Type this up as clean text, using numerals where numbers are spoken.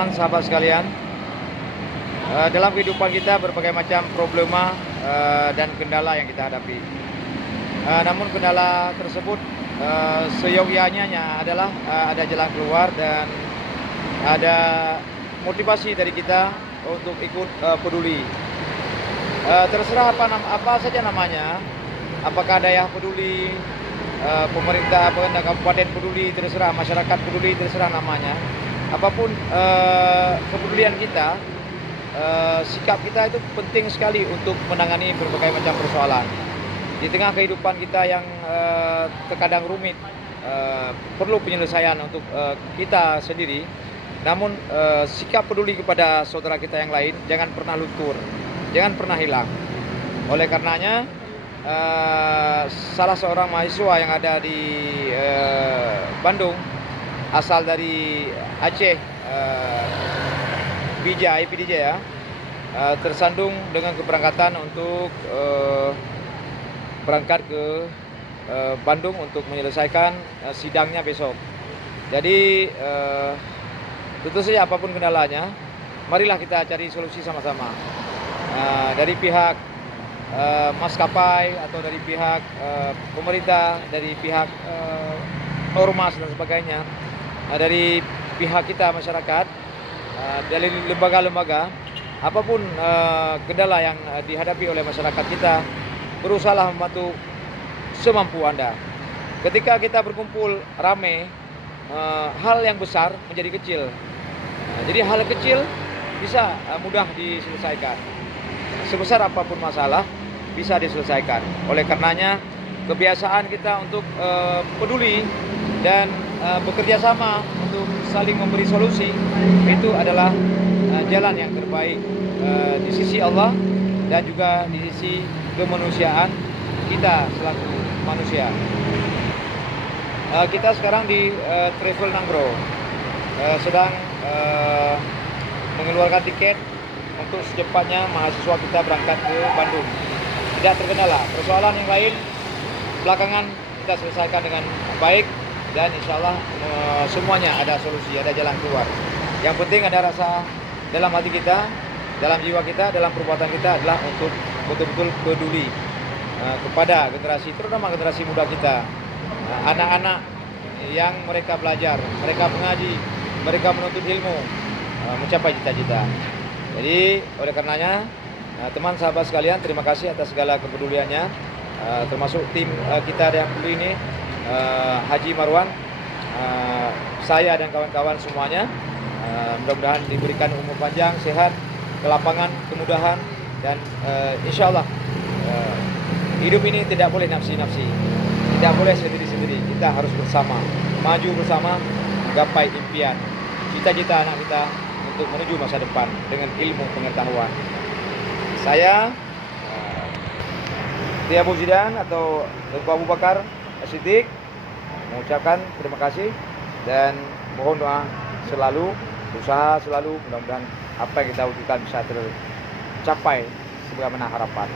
teman-teman, sahabat sekalian, dalam kehidupan kita berbagai macam problema dan kendala yang kita hadapi. Namun kendala tersebut seyogyanya adalah ada jalan keluar dan ada motivasi dari kita untuk ikut peduli. Terserah apa saja namanya, apakah daerah peduli, pemerintah kabupaten peduli, terserah masyarakat peduli, terserah namanya. Apapun kepedulian kita, sikap kita itu penting sekali untuk menangani berbagai macam persoalan. Di tengah kehidupan kita yang terkadang rumit, perlu penyelesaian untuk kita sendiri. Namun sikap peduli kepada saudara kita yang lain jangan pernah luntur, jangan pernah hilang. Oleh karenanya, salah seorang mahasiswa yang ada di Bandung, asal dari Aceh, IPDJ ya, tersandung dengan keberangkatan untuk berangkat ke Bandung untuk menyelesaikan sidangnya besok. Jadi tentu saja apapun kendalanya, marilah kita cari solusi sama-sama. Dari pihak maskapai atau dari pihak pemerintah, dari pihak ormas dan sebagainya, dari pihak kita masyarakat, dari lembaga-lembaga, apapun kendala yang dihadapi oleh masyarakat kita, berusahalah membantu semampu Anda. Ketika kita berkumpul rame, hal yang besar menjadi kecil. Jadi hal kecil bisa mudah diselesaikan. Sebesar apapun masalah bisa diselesaikan. Oleh karenanya, kebiasaan kita untuk peduli dan bekerja sama untuk saling memberi solusi itu adalah jalan yang terbaik di sisi Allah dan juga di sisi kemanusiaan kita selaku manusia. Kita sekarang di Travel Nanggro sedang mengeluarkan tiket untuk secepatnya mahasiswa kita berangkat ke Bandung. Tidak terkendala. Persoalan yang lain belakangan kita selesaikan dengan baik dan insya Allah semuanya ada solusi, ada jalan keluar. Yang penting ada rasa dalam hati kita, dalam jiwa kita, dalam perbuatan kita adalah untuk betul-betul peduli kepada generasi, terutama generasi muda kita, anak-anak yang mereka belajar, mereka mengaji, mereka menuntut ilmu, mencapai cita-cita. Jadi oleh karenanya, teman sahabat sekalian, terima kasih atas segala kepeduliannya, termasuk tim kita yang peduli ini, Haji Marwan, saya dan kawan-kawan semuanya. Mudah-mudahan diberikan umur panjang, sehat, kelapangan, kemudahan, dan insya Allah hidup ini tidak boleh nafsi-nafsi, tidak boleh sendiri-sendiri. Kita harus bersama, maju bersama, gapai impian, cita-cita anak kita untuk menuju masa depan dengan ilmu pengetahuan. Saya Tia Abu Zidan atau Tengku Abu Bakar As-Siddiq mengucapkan terima kasih dan mohon doa selalu, usaha selalu, mudah-mudahan apa yang kita wujudkan bisa tercapai sebagaimana harapan.